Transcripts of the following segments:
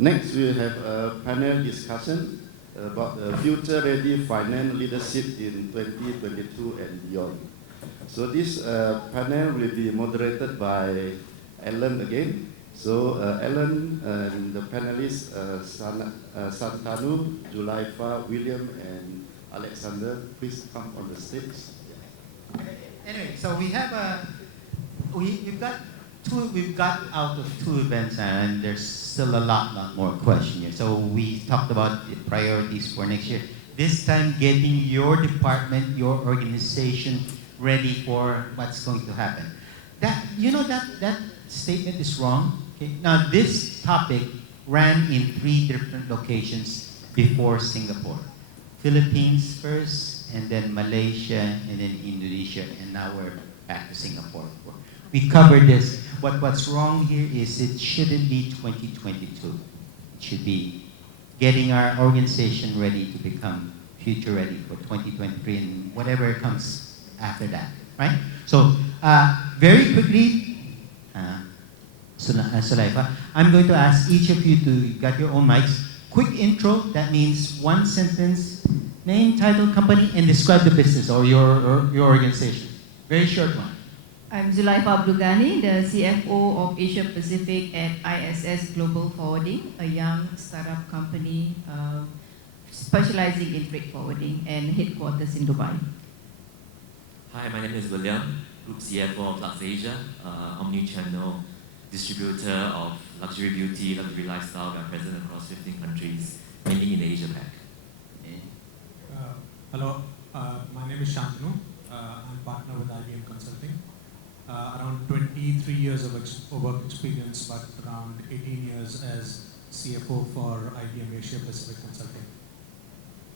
Next, we have a panel discussion about the future-ready finance leadership in 2022 and beyond. So this panel will be moderated by Ellen again. So Ellen and the panelists, Santanu, Julaifa, William, and Alexander, please come on the stage. Anyway, so we have we've got out of 2 events and there's still a lot more questions here. So we talked about the priorities for next year. This time, getting your department, your organization ready for what's going to happen. That statement is wrong. Okay? Now this topic ran in 3 different locations before Singapore. Philippines first, and then Malaysia, and then Indonesia, and now we're back to Singapore. We covered this. What's wrong here is it shouldn't be 2022. It should be getting our organization ready to become future ready for 2023 and whatever comes after that, right? So very quickly, Sulaifa, I'm going to ask each of you to get your own mics. Quick intro, that means 1 sentence, name, title, company, and describe the business or your organization. Very short one. I'm Zulaifa Abdulghani, the CFO of Asia Pacific at ISS Global Forwarding, a young startup company specializing in freight forwarding and headquarters in Dubai. Hi, my name is William, Group CFO of Lux Asia, omni-channel distributor of luxury beauty, luxury lifestyle. We are present across 15 countries, mainly in Asia Pac. Hello, my name is Shantanu. I'm partner with IBM Consulting. Around 23 years of work experience, but around 18 years as CFO for IBM Asia Pacific Consulting.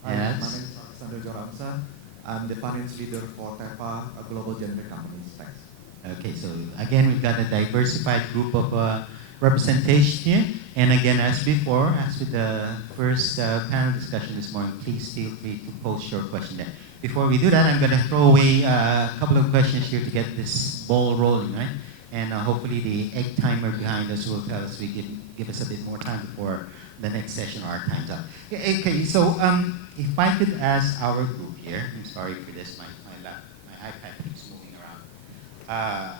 Hi, my name is Alexander Joramsa. I'm the finance leader for TEPA, a global generic company. Thanks. Okay, so again, we've got a diversified group of representation here. And again, as before, as with the first panel discussion this morning, please feel free to post your question there. Before we do that, I'm going to throw away a couple of questions here to get this ball rolling, right? And hopefully the egg timer behind us will tell us, give us a bit more time before the next session or our time's up. Okay, so if I could ask our group here, I'm sorry for this, my iPad keeps moving around.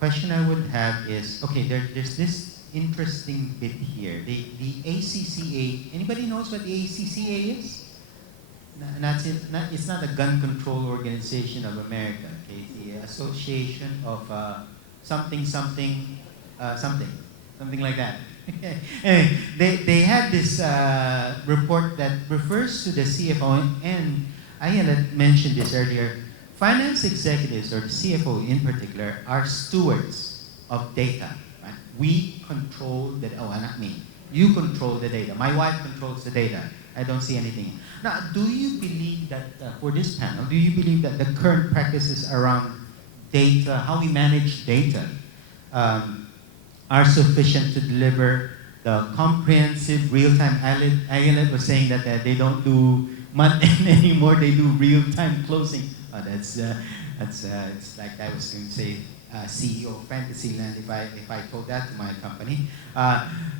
Question I would have is, okay, there's this interesting bit here. The ACCA, anybody knows what the ACCA is? It's not a gun control organization of America, okay? The Association of something like that. Anyway, they had this report that refers to the CFO, and I had mentioned this earlier. Finance executives, or the CFO in particular, are stewards of data. Right? We control the data. Oh, not me. You control the data. My wife controls the data. I don't see anything. Now, do you believe that, for this panel, do you believe that the current practices around data, how we manage data, are sufficient to deliver the comprehensive real-time? Ayelet was saying that they don't do month-end anymore, they do real-time closing. Oh, it's like I was going to say CEO of Fantasyland if I told that to my company.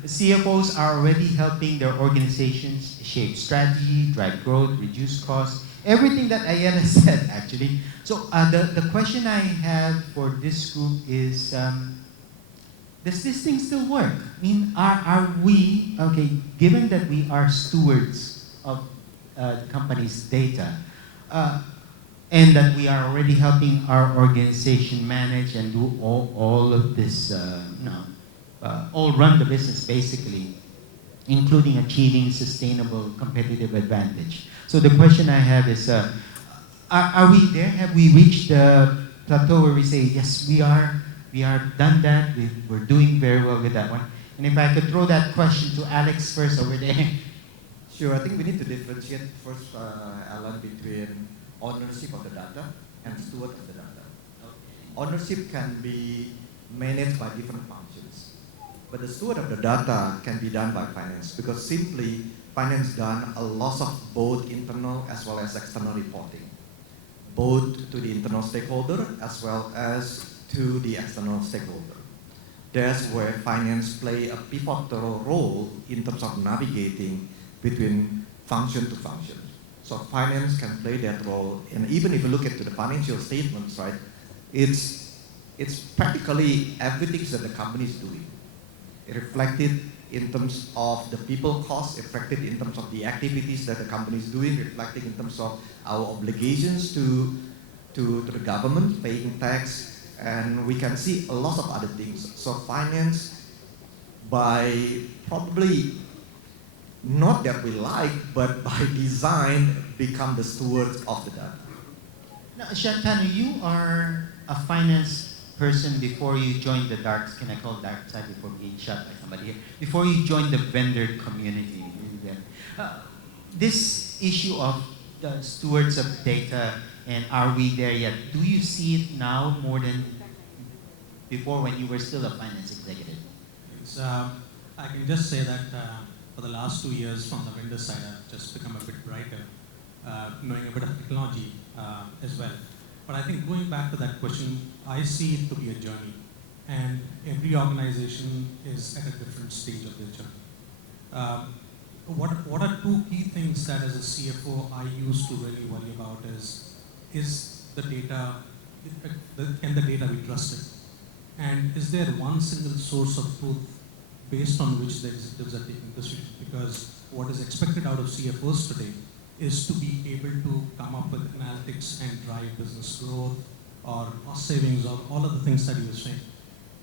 CFOs are already helping their organizations shape strategy, drive growth, reduce costs, everything that Ayala said actually. So the question I have for this group is, does this thing still work? I mean, are we, okay, given that we are stewards of the company's data, and that we are already helping our organization manage and do all of this, all run the business basically, including achieving sustainable competitive advantage. So the question I have is, are we there? Have we reached the plateau where we say, yes, we are done that, we're doing very well with that one? And if I could throw that question to Alex first over there. Sure, I think we need to differentiate first, Alan, between ownership of the data and steward of the data. Ownership can be managed by different functions, but the steward of the data can be done by finance, because simply finance done a lot of both internal as well as external reporting, both to the internal stakeholder as well as to the external stakeholder. that's where finance play a pivotal role in terms of navigating between function to function. So finance can play that role, and even if you look at the financial statements, right, it's practically everything that the company is doing. It reflected in terms of the people cost, reflected in terms of the activities that the company is doing, reflecting in terms of our obligations to the government, paying tax, and we can see a lot of other things. So finance, by probably not that we like, but by design, become the stewards of the data. Now, Shantanu, you are a finance person before you joined the dark, can I call dark side before being shot by somebody here? Before you joined the vendor community. This issue of the stewards of data and are we there yet? Do you see it now more than before when you were still a finance executive? It's, I can just say that for the last 2 years from the vendor side, I've just become a bit brighter, knowing a bit of technology as well. But I think going back to that question, I see it to be a journey, and every organization is at a different stage of their journey. What are two key things that as a CFO I used to really worry about is the data, can the data be trusted? And is there one single source of truth based on which the executives are taking decisions? Because what is expected out of CFOs today is to be able to come up with analytics and drive business growth or cost savings or all of the things that you were saying.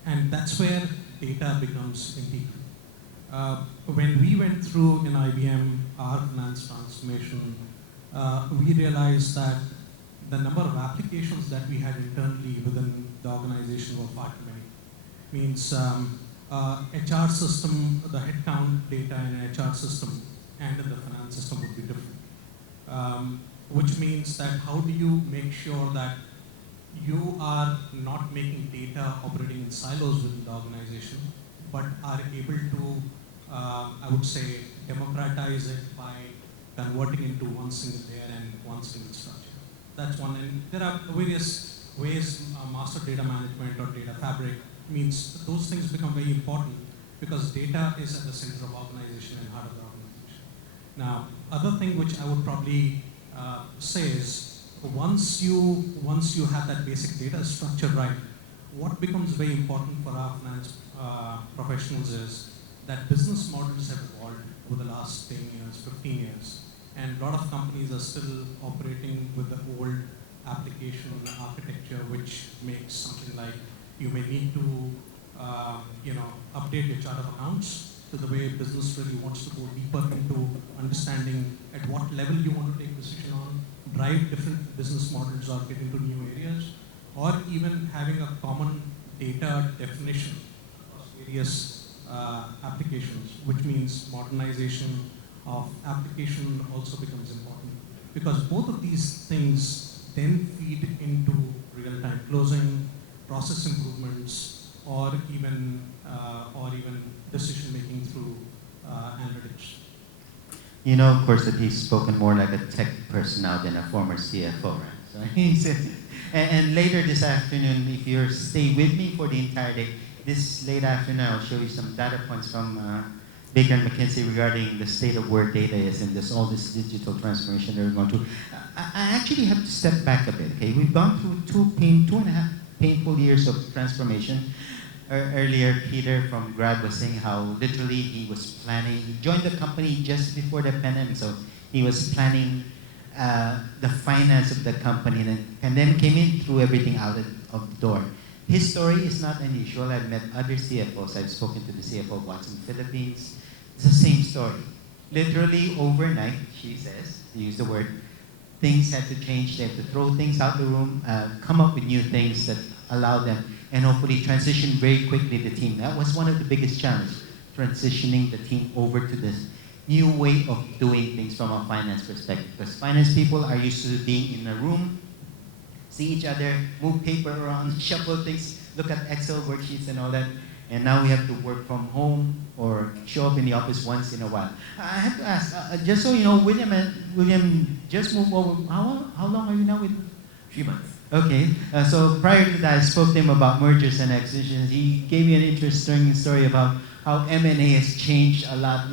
And that's where data becomes integral. When we went through in IBM our finance transformation, we realized that the number of applications that we had internally within the organization were far too many. Means HR system, the headcount data in an HR system and in the finance system would be different. Which means that how do you make sure that you are not making data operating in silos within the organization, but are able to, I would say, democratize it by converting into one single layer and one single structure. That's one. And there are various ways, master data management or data fabric means those things become very important because data is at the center of organization and heart of the organization. Now, other thing which I would probably say is once you have that basic data structure right, what becomes very important for our finance professionals is that business models have evolved over the last 10 years, 15 years, and a lot of companies are still operating with the old application architecture, which makes something like you may need to update your chart of accounts to the way business really wants to go deeper into understanding at what level you want to take decision on, drive different business models or get into new areas, or even having a common data definition across various applications, which means modernization of application also becomes important. Because both of these things then feed into real-time closing, process improvements, or even decision making through analytics. You know, of course, that he's spoken more like a tech person now than a former CFO, right? So he said, and later this afternoon, if you stay with me for the entire day, this late afternoon, I'll show you some data points from Baker and McKinsey regarding the state of where data is and all this digital transformation that we're going through. I actually have to step back a bit, okay? We've gone through 2.5 painful years of transformation. Earlier, Peter from Grab was saying how literally he was planning. He joined the company just before the pandemic, so he was planning the finance of the company. And then the pandemic came in, threw everything out of the door. His story is not unusual. I've met other CFOs. I've spoken to the CFO of Watson Philippines. It's the same story. Literally overnight, she says, to use the word, things had to change. They had to throw things out the room, come up with new things that allow them, and hopefully transition very quickly the team. That was one of the biggest challenges, transitioning the team over to this new way of doing things from a finance perspective. Because finance people are used to being in a room, see each other, move paper around, shuffle things, look at Excel worksheets and all that. And now we have to work from home or show up in the office once in a while. I have to ask, just so you know, William just moved over. How long are you now with? 3 months. Okay, so prior to that, I spoke to him about mergers and acquisitions. He gave me an interesting story about how M&A has changed a lot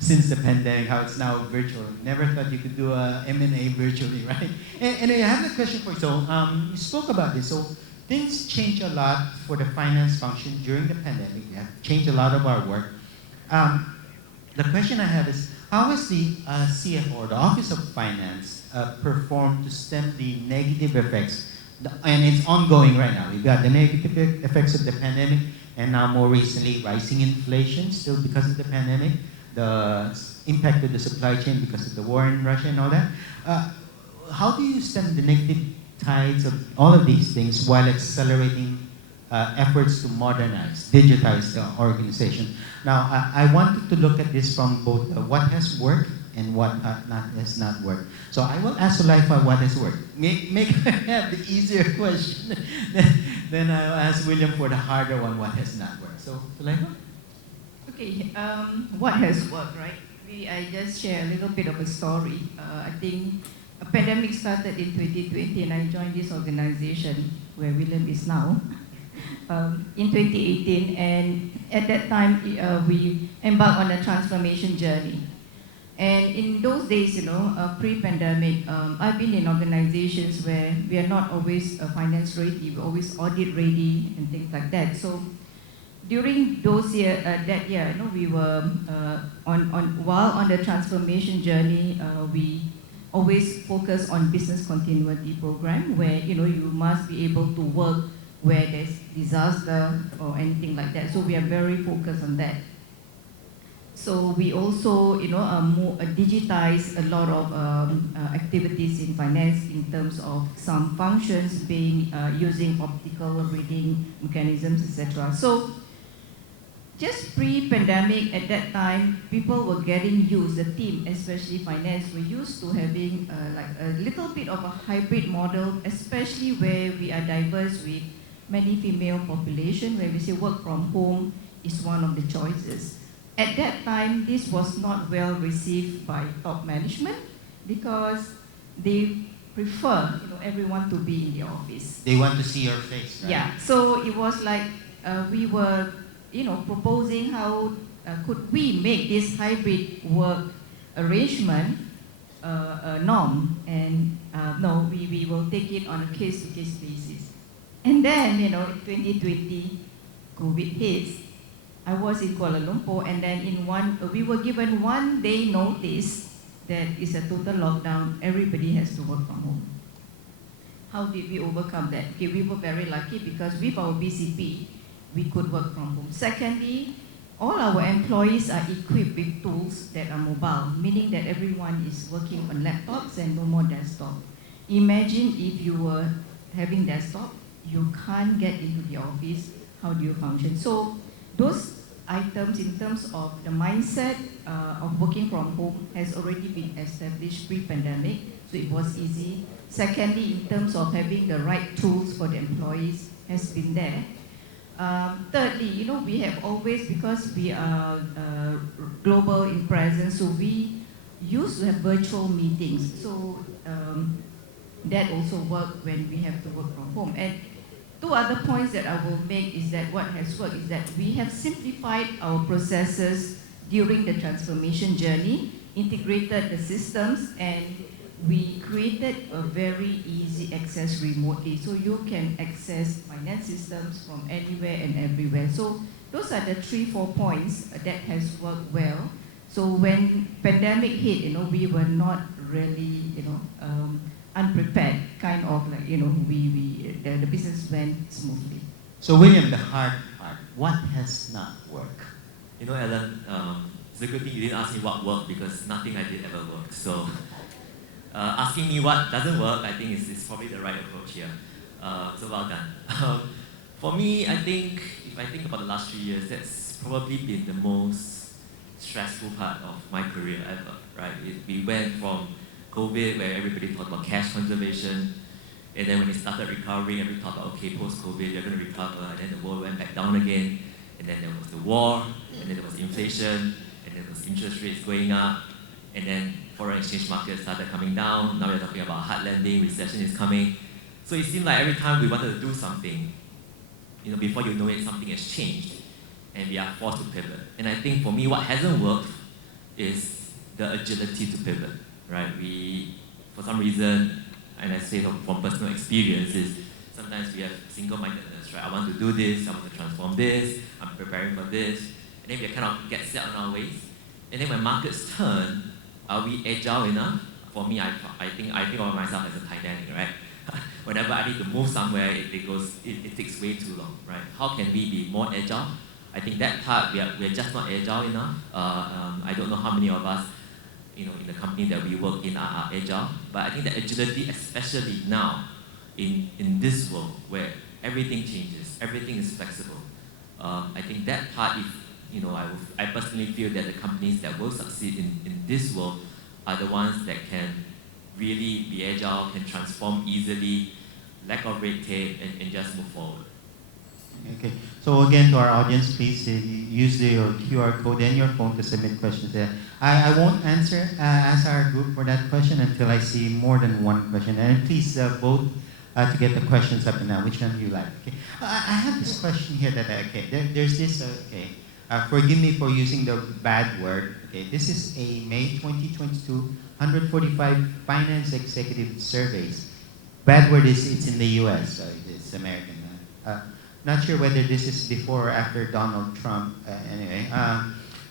since the pandemic, how it's now virtual. Never thought you could do a M&A virtually, right? And I have a question for you. So you spoke about this. So things change a lot for the finance function during the pandemic. We have changed a lot of our work. The question I have is, how has the CFO, or the Office of Finance, performed to stem the negative effects? And it's ongoing right now. We've got the negative effects of the pandemic, and now more recently, rising inflation, still because of the pandemic, the impact of the supply chain because of the war in Russia and all that. How do you stem the negative tides of all of these things while accelerating efforts to modernize, digitize the organization? Now, I wanted to look at this from both what has worked and what has not worked. So I will ask Sulaifa what has worked. Make her have the easier question. Then I'll ask William for the harder one, what has not worked. So, Sulaifa? Okay, what has worked, right? I just share a little bit of a story. I think a pandemic started in 2020 and I joined this organization where William is now in 2018, and at that time we embarked on a transformation journey. And in those days, pre-pandemic, I've been in organizations where we are not always finance ready, we're always audit ready and things like that. So during that year, we were while on the transformation journey, we always focus on business continuity program where you must be able to work where there's disaster or anything like that. So we are very focused on that. So we also, digitize a lot of activities in finance in terms of some functions being using optical reading mechanisms, etc. So just pre-pandemic, at that time, people were getting used, the team, especially finance, were used to having like a little bit of a hybrid model, especially where we are diverse with many female population, where we say work from home is one of the choices. At that time, this was not well received by top management because they prefer everyone to be in the office. They want to see your face, right? Yeah, so it was like we were proposing how could we make this hybrid work arrangement a norm, and no, we will take it on a case-to-case basis. And then, in 2020, COVID hits. I was in Kuala Lumpur, and then we were given 1 day notice that it's a total lockdown, everybody has to work from home. How did we overcome that? Okay, we were very lucky because with our BCP, we could work from home. Secondly, all our employees are equipped with tools that are mobile, meaning that everyone is working on laptops and no more desktop. Imagine if you were having desktop, you can't get into the office, how do you function? So those items in terms of the mindset of working from home has already been established pre-pandemic, so it was easy. Secondly, in terms of having the right tools for the employees has been there. Thirdly, we have always, because we are global in presence, so we used to have virtual meetings. So that also worked when we have to work from home. And two other points that I will make is that what has worked is that we have simplified our processes during the transformation journey, integrated the systems, and we created a very easy access remotely. So you can access finance systems from anywhere and everywhere. So those are the 3-4 points that has worked well. So when pandemic hit, we were not really, unprepared, kind of like, the business went smoothly. So William, the hard part, what has not worked? Alan, it's a good thing you didn't ask me what worked because nothing I did ever worked. So asking me what doesn't work, I think is probably the right approach here. So well done. For me, I think, if I think about the last 3 years, that's probably been the most stressful part of my career ever, right? We went from COVID, where everybody talked about cash conservation, and then when it started recovering, everybody thought about, okay, post-COVID, they're going to recover, and then the world went back down again, and then there was the war, and then there was inflation, and then there was interest rates going up, and then foreign exchange markets started coming down. Now we're talking about hard landing, recession is coming. So it seemed like every time we wanted to do something, before you know it, something has changed, and we are forced to pivot. And I think for me, what hasn't worked is the agility to pivot, right? We, for some reason, and I say from personal experience, is sometimes we have single-mindedness, right? I want to do this, I want to transform this, I'm preparing for this, and then we kind of get set on our ways. And then when markets turn, are we agile enough? For me, I think of myself as a Titanic, right? Whenever I need to move somewhere, it takes way too long, right? How can we be more agile? I think that part, we're just not agile enough. I don't know how many of us, in the company that we work in are agile, but I think that agility, especially now, in this world where everything changes, everything is flexible, I think that part, I personally feel that the companies that will succeed in this world are the ones that can really be agile, can transform easily, lack of red tape, and just move forward. Okay. So again, to our audience, please use your QR code and your phone to submit questions there. I won't ask our group for that question until I see more than one question. And please vote to get the questions up and down. Which one do you like? Okay. I have this question here that, there's this, forgive me for using the bad word. Okay, this is a May 2022 145 finance executive surveys. Bad word is it's in the US, so it's American. Not sure whether this is before or after Donald Trump. Anyway,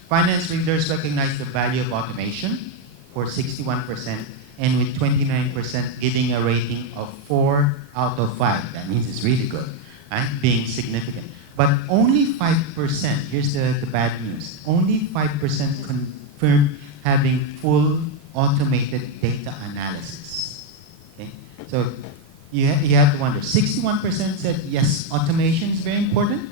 finance readers recognize the value of automation for 61%, and with 29% giving a rating of 4 out of 5. That means it's really good, right? Being significant. But only 5%, here's the bad news, only 5% confirm having full automated data analysis. Okay? So you have to wonder, 61% said yes, automation is very important,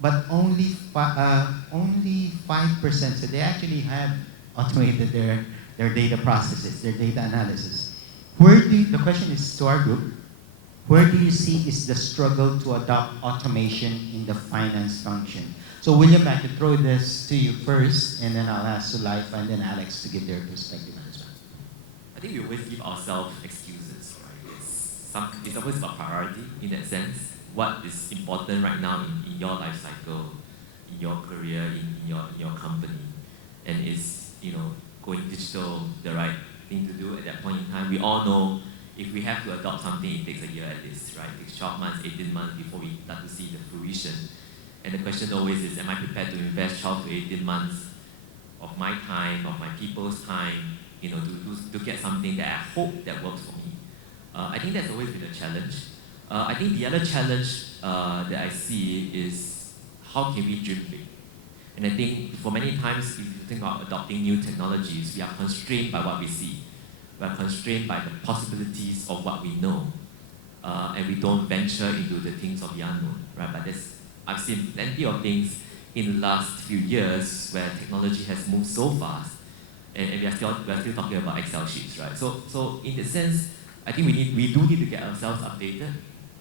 but only 5% said they actually have automated their data processes, their data analysis. The question is to our group, where do you see is the struggle to adopt automation in the finance function? So William, I can throw this to you first, and then I'll ask Sulaifa and then Alex to give their perspective as well. I think we always give ourselves excuses, right? It's always about priority in that sense. What is important right now in your life cycle, in your career, in your company, and is going digital the right thing to do at that point in time? We all know if we have to adopt something, it takes a year at least, right? It takes 12 months, 18 months before we start to see the fruition. And the question always is, am I prepared to invest 12 to 18 months of my time, of my people's time, to get something that I hope that works for me? I think that's always been a challenge. I think the other challenge that I see is how can we dream big? And I think for many times, if you think about adopting new technologies, we are constrained by what we see. We are constrained by the possibilities of what we know. And we don't venture into the things of the unknown, right? But I've seen plenty of things in the last few years where technology has moved so fast, and we are still talking about Excel sheets, right? So in the sense, I think we do need to get ourselves updated.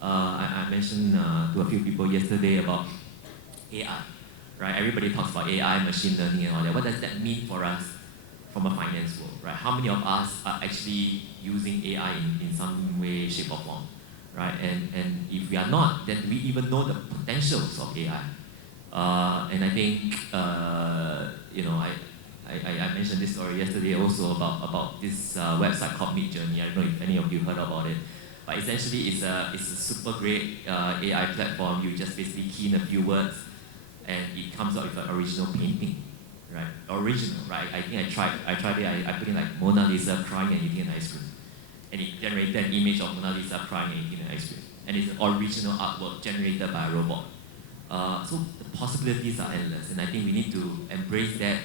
I mentioned to a few people yesterday about AI, right? Everybody talks about AI, machine learning, and all that. What does that mean for us from a finance world, right? How many of us are actually using AI in some way, shape, or form, right? And if we are not, then do we even know the potentials of AI? And I think I mentioned this story yesterday also about this website called Midjourney. I don't know if any of you heard about it, but essentially it's a super great AI platform. You just basically key in a few words, and it comes out with an original painting, right? Original, right? I think I tried it. I put in like Mona Lisa crying and eating an ice cream, and it generated an image of Mona Lisa crying and eating an ice cream, and it's an original artwork generated by a robot. So the possibilities are endless, and I think we need to embrace that,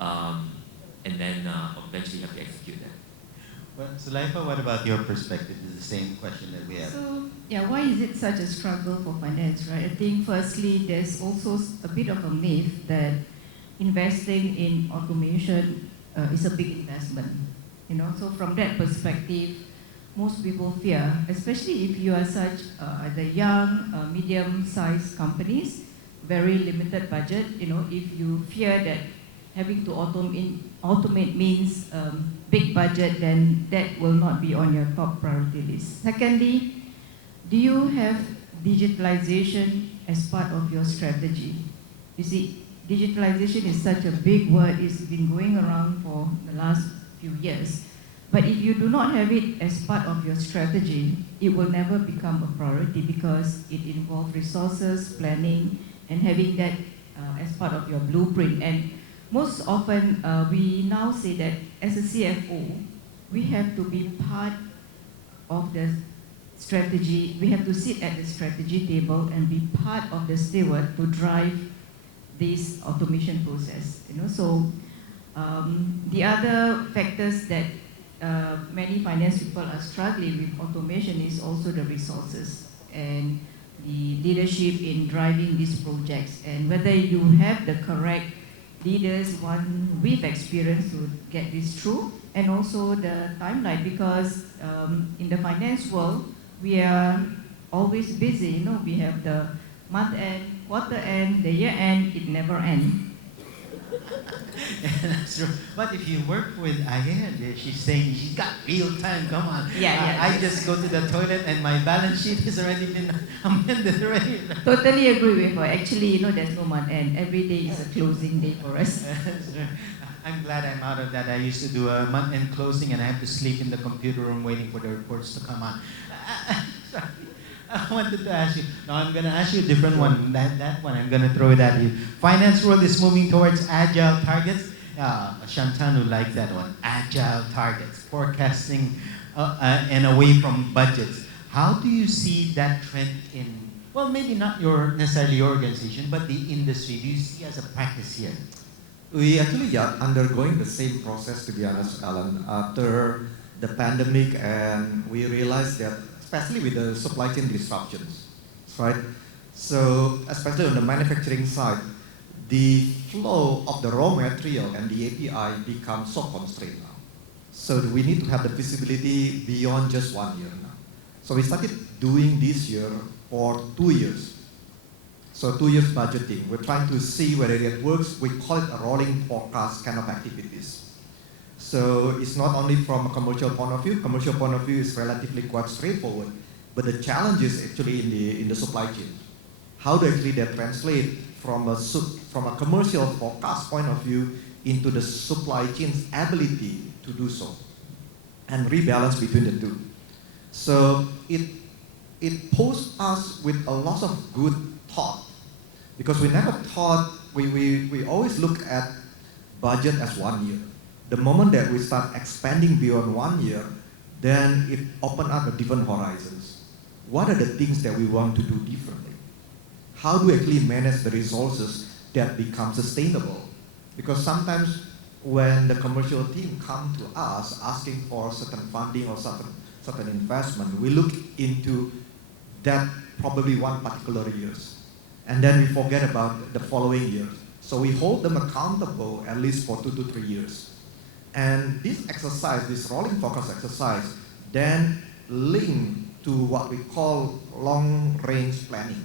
and then eventually have to execute that. Well, Sulaifa, what about your perspective? It's the same question that we have. So, why is it such a struggle for finance, right? I think firstly, there's also a bit of a myth that investing in automation is a big investment. So from that perspective, most people fear, especially if you are such either young, medium-sized companies, very limited budget. If you fear that having to automate means big budget, then that will not be on your top priority list. Secondly, do you have digitalization as part of your strategy? You see, digitalization is such a big word. It's been going around for the last few years. But if you do not have it as part of your strategy, it will never become a priority because it involves resources, planning, and having that as part of your blueprint. And most often, we now say that as a CFO, we have to be part of the strategy. We have to sit at the strategy table and be part of the steward to drive this automation process. So the other factors that many finance people are struggling with automation is also the resources and the leadership in driving these projects, and whether you have the correct leaders, one with experience to get this through, and also the timeline, because in the finance world, we are always busy. We have the month end, quarter end, the year end, it never ends. That's true. But if you work with Ayen, she's saying she's got real time. Come on. Yeah. I just go to the toilet and my balance sheet has already been amended already. Totally agree with her. Actually, there's no month end. Every day is a closing day for us. I'm glad I'm out of that. I used to do a month-end closing and I have to sleep in the computer room waiting for the reports to come on. Sorry. I wanted to ask you. No, I'm going to ask you a different one. That one, I'm going to throw it at you. Finance world is moving towards agile targets. Shantanu likes that one. Agile targets, forecasting and away from budgets. How do you see that trend in, well, maybe not necessarily your organization, but the industry? Do you see as a practice here? We actually are undergoing the same process, to be honest, Alan, after the pandemic, and we realized that, especially with the supply chain disruptions, right? So, especially on the manufacturing side, the flow of the raw material and the API becomes so constrained now. So we need to have the visibility beyond just 1 year now. So we started doing this year for 2 years. So 2 years budgeting. We're trying to see whether it works. We call it a rolling forecast kind of activities. So it's not only from a commercial point of view. Commercial point of view is relatively quite straightforward. But the challenge is actually in the supply chain. How do actually that translate from a commercial forecast point of view into the supply chain's ability to do so and rebalance between the two. So it posed us with a lot of good thought, because we never thought, we always look at budget as 1 year. The moment that we start expanding beyond 1 year, then it opened up a different horizons. What are the things that we want to do differently? How do we actually manage the resources that become sustainable? Because sometimes when the commercial team come to us asking for certain funding or certain investment, we look into that probably one particular years. And then we forget about the following years. So we hold them accountable at least for 2 to 3 years. And this exercise, this rolling focus exercise, then link to what we call long-range planning,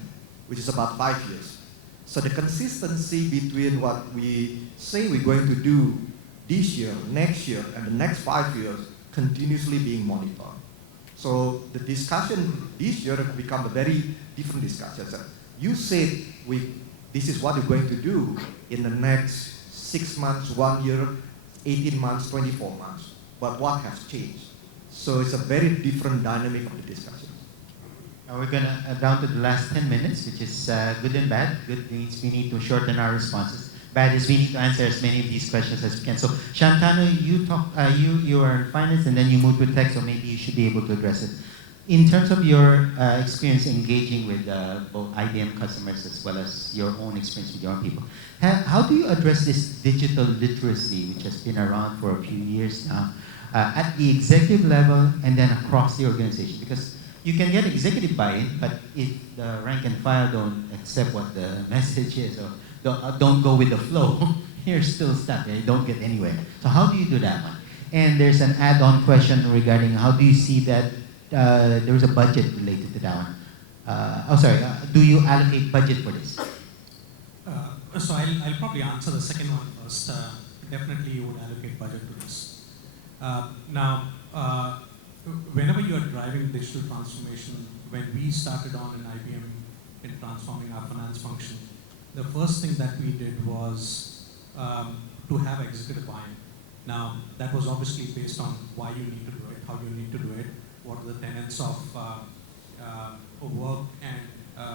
which is about 5 years. So the consistency between what we say we're going to do this year, next year, and the next 5 years continuously being monitored. So the discussion this year has become a very different discussion. So you said this is what you're going to do in the next 6 months, 1 year, 18 months, 24 months. But what has changed? So it's a very different dynamic of the discussion. We're going to down to the last 10 minutes, which is good and bad. Good means we need to shorten our responses. Bad is we need to answer as many of these questions as we can. So Shantanu, you are in finance and then you moved to tech, so maybe you should be able to address it. In terms of your experience engaging with both IBM customers as well as your own experience with your own people, how do you address this digital literacy, which has been around for a few years now, at the executive level and then across the organization? Because you can get executive buy-in, but if the rank and file don't accept what the message is or don't go with the flow, you're still stuck. You don't get anywhere. So how do you do that one? And there's an add-on question regarding how do you see that there was a budget related to that one. Do you allocate budget for this? So I'll probably answer the second one first. Definitely you would allocate budget to this. Now, whenever you are driving digital transformation, when we started on in IBM in transforming our finance function, the first thing that we did was to have executive buy-in. Now, that was obviously based on why you need to do it, how you need to do it, what are the tenets of work and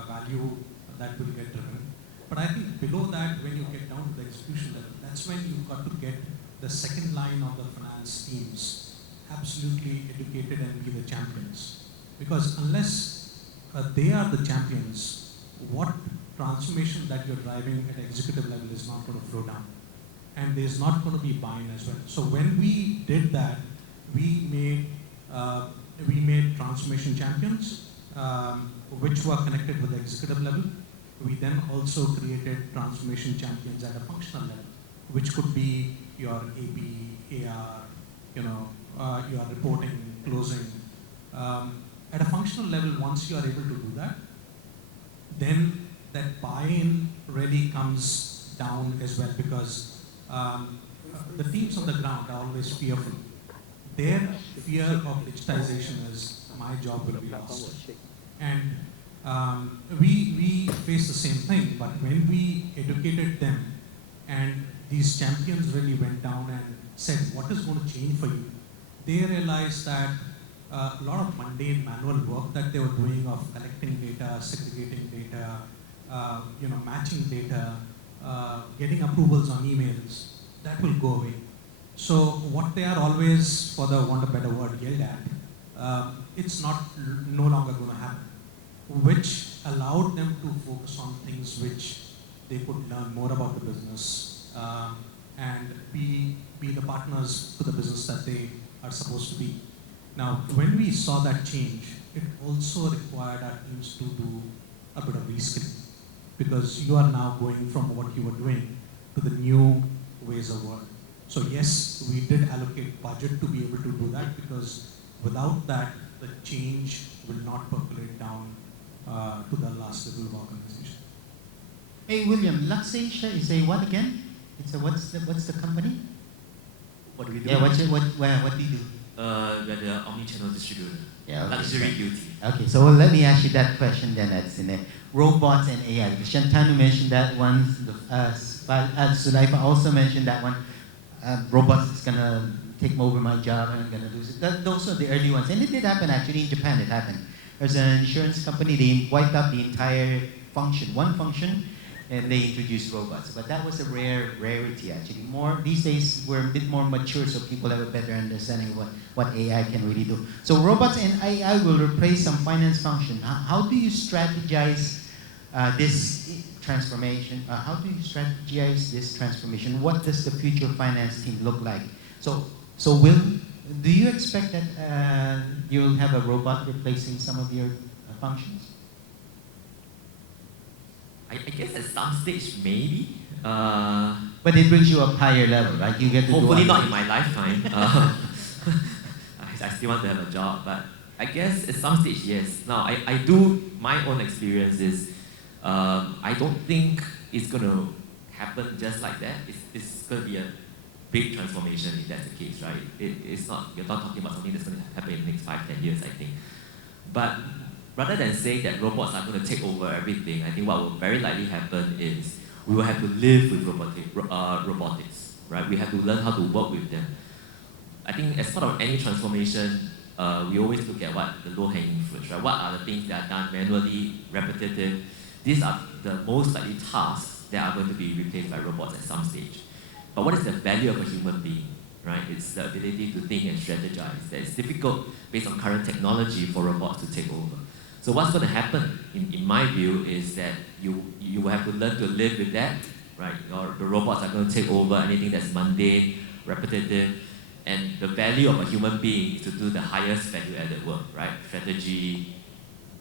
value that will get driven. But I think below that, when you get down to the execution level, that's when you've got to get the second line of the finance teams absolutely educated and be the champions. Because unless they are the champions, what transformation that you're driving at executive level is not going to flow down. And there's not going to be buy-in as well. So when we did that, we made transformation champions, which were connected with the executive level. We then also created transformation champions at a functional level, which could be your AP, AR, your reporting, closing. At a functional level, once you are able to do that, then that buy-in really comes down as well, because the teams on the ground are always fearful. Their fear of digitization is, my job will be lost. And we face the same thing, but when we educated them and these champions really went down and said, what is going to change for you? They realized that a lot of mundane manual work that they were doing of collecting data, segregating data, matching data, getting approvals on emails, that will go away. So what they are always, for the want of a better word, yelled at, it's no longer going to happen, which allowed them to focus on things which they could learn more about the business and be the partners to the business that they are supposed to be. Now, when we saw that change, it also required our teams to do a bit of reskilling, because you are now going from what you were doing to the new ways of work. So yes, we did allocate budget to be able to do that, because without that, the change will not percolate down to the last level of organization. Hey, William, Luxasia is a what again? It's a what's the company? What do we do? Yeah, what do you do? We're the omni-channel distributor. Yeah, okay. Luxury beauty. Okay, so let me ask you that question then. That's in there. Robots and AI. Shantanu mentioned that one. Sulaifa also mentioned that one. Robots is gonna take over my job and I'm gonna lose it. Those are the early ones, and it did happen actually in Japan. It happened. There's an insurance company. They wiped out the entire function, one function, and they introduced robots. But that was a rarity actually. More these days, we're a bit more mature, so people have a better understanding of what AI can really do. So robots and AI will replace some finance function. How do you strategize this transformation? How do you strategize this transformation? What does the future finance team look like? So do you expect that you'll have a robot replacing some of your functions? I guess at some stage, maybe. But it brings you up higher level, right? You get to hopefully not in my lifetime. I still want to have a job, but I guess at some stage, yes. Now, I do, my own experience is, I don't think it's going to happen just like that. It's going to be a big transformation if that's the case, right? It's not, you're not talking about something that's going to happen in the next 5-10 years, I think. But rather than saying that robots are going to take over everything, I think what will very likely happen is we will have to live with robotics, right? We have to learn how to work with them. I think as part of any transformation, we always look at what the low-hanging fruits, right? What are the things that are done manually, repetitive? These are the most likely tasks that are going to be replaced by robots at some stage. But what is the value of a human being, right? It's the ability to think and strategize. That it's difficult based on current technology for robots to take over. So what's going to happen, in my view, is that you will have to learn to live with that, right? Or the robots are going to take over anything that's mundane, repetitive, and the value of a human being is to do the highest value-added work, right? Strategy,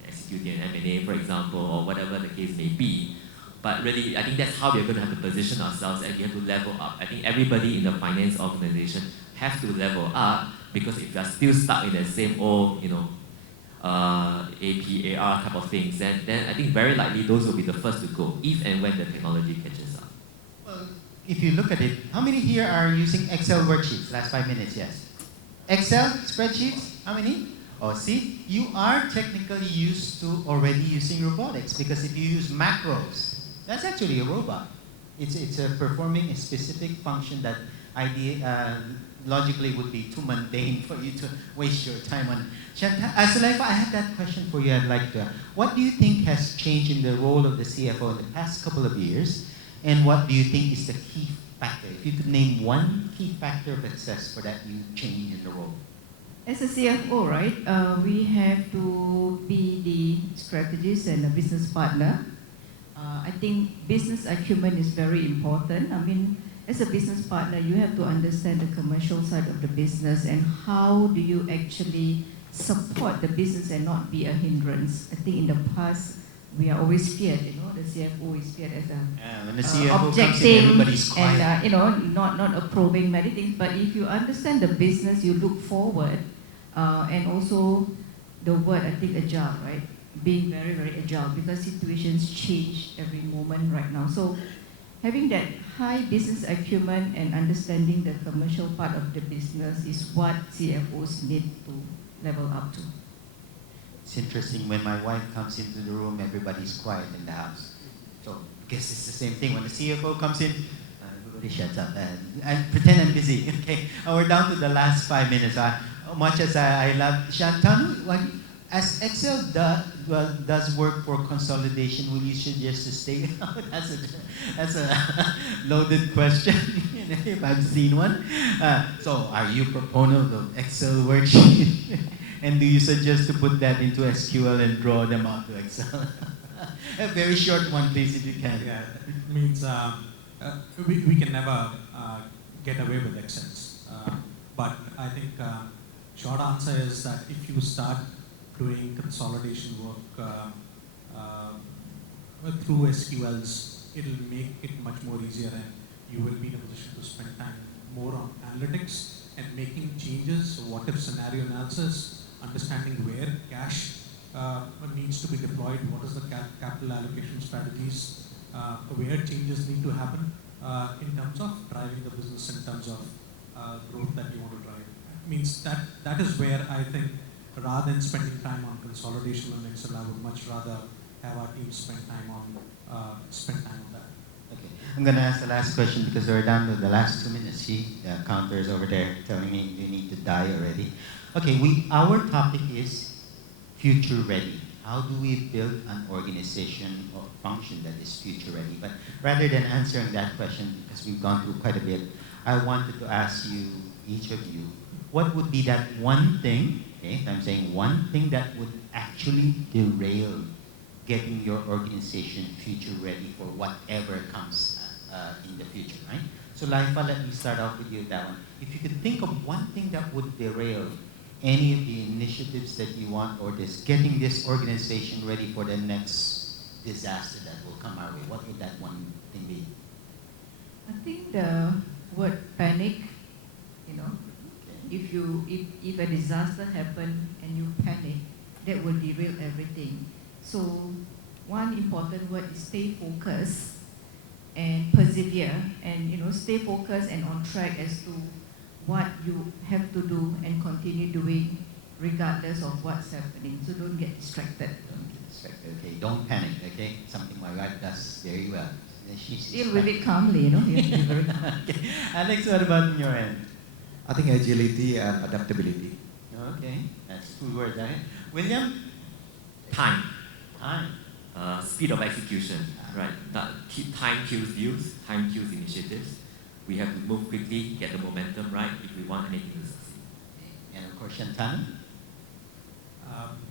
executing an M&A, for example, or whatever the case may be. But really, I think that's how we're going to have to position ourselves, and we have to level up. I think everybody in the finance organization has to level up, because if you're still stuck in the same old, AP, AR type of things, then I think very likely those will be the first to go, if and when the technology catches up. Well, if you look at it, how many here are using Excel worksheets? Last 5 minutes, yes. Excel spreadsheets, how many? Oh, see, you are technically used to already using robotics, because if you use macros, that's actually a robot. It's performing a specific function that logically would be too mundane for you to waste your time on. Sulaifa, I have that question for you. I'd like to. What do you think has changed in the role of the CFO in the past couple of years, and what do you think is the key factor? If you could name one key factor of success for that new change in the role. As a CFO, right, we have to be the strategist and a business partner. I think business acumen is very important. I mean, as a business partner, you have to understand the commercial side of the business and how do you actually support the business and not be a hindrance. I think in the past, we are always feared, the CFO is feared as when the CFO objecting comes in, everybody's quiet. and, not approving many things. But if you understand the business, you look forward, and also the word, I think, agile, right? Being very, very agile, because situations change every moment right now. So having that high business acumen and understanding the commercial part of the business is what CFOs need to level up to. It's interesting, when my wife comes into the room, everybody's quiet in the house. So I guess it's the same thing. When the CFO comes in, everybody shuts up and pretend I'm busy. Okay, we're down to the last 5 minutes. Much as I love Shantanu, as Excel does work for consolidation, will you suggest to stay? That's a loaded question, if I've seen one. So are you proponent of Excel worksheet? And do you suggest to put that into SQL and draw them out to Excel? A very short one, please, if you can. Yeah, it means we can never get away with Excel. But I think short answer is that if you start doing consolidation work through SQLs, it'll make it much more easier, and you will be in a position to spend time more on analytics and making changes, what if scenario analysis, understanding where cash needs to be deployed, what is the capital allocation strategies, where changes need to happen in terms of driving the business, in terms of growth that you want to drive. It means that is where I think, rather than spending time on consolidation on Excel, I would much rather have our team spend time on that. Okay, I'm going to ask the last question because we're down to the last 2 minutes. The counter is over there telling me you need to die already. Okay, our topic is future ready. How do we build an organization or function that is future ready? But rather than answering that question, because we've gone through quite a bit, I wanted to ask you, each of you, what would be that one thing, okay, I'm saying one thing that would actually derail getting your organization future ready for whatever comes in the future, right? So Laifa, let me start off with you with that one. If you could think of one thing that would derail any of the initiatives that you want, or getting this organization ready for the next disaster that will come our way, what would that one thing be? I think the word panic, if a disaster happens and you panic, that will derail everything. So one important word is stay focused and persevere, and stay focused and on track as to what you have to do and continue doing regardless of what's happening. So don't get distracted. Don't get distracted, okay? Don't panic, okay? Something my wife does very well. Deal with it calmly, you have to be very calm. Okay. Alex, what about on your end? I think agility and adaptability. Okay, that's 2 words, right? William? Time. Time. Speed of execution, right? Time kills deals, time kills initiatives. We have to move quickly, get the momentum right if we want anything to succeed. And of course, Shantanu?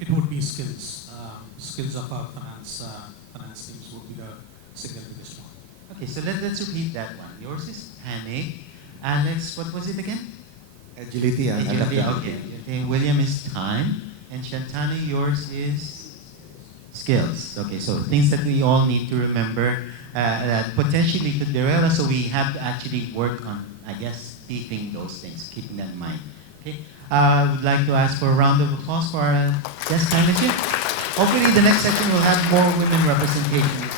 It would be skills. Skills of our finance teams would be the single biggest one. Okay, so let's repeat that one. Yours is panic. Alex, what was it again? Agility and Agility, adaptability. okay. William is time. And Shantanu, yours is skills. Okay, so things that we all need to remember that potentially could derail us, so we have to actually work on, I guess, teaching those things, keeping that in mind. Okay, I would like to ask for a round of applause for our guest panelists. Hopefully the next section will have more women representation.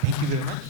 Thank you very much.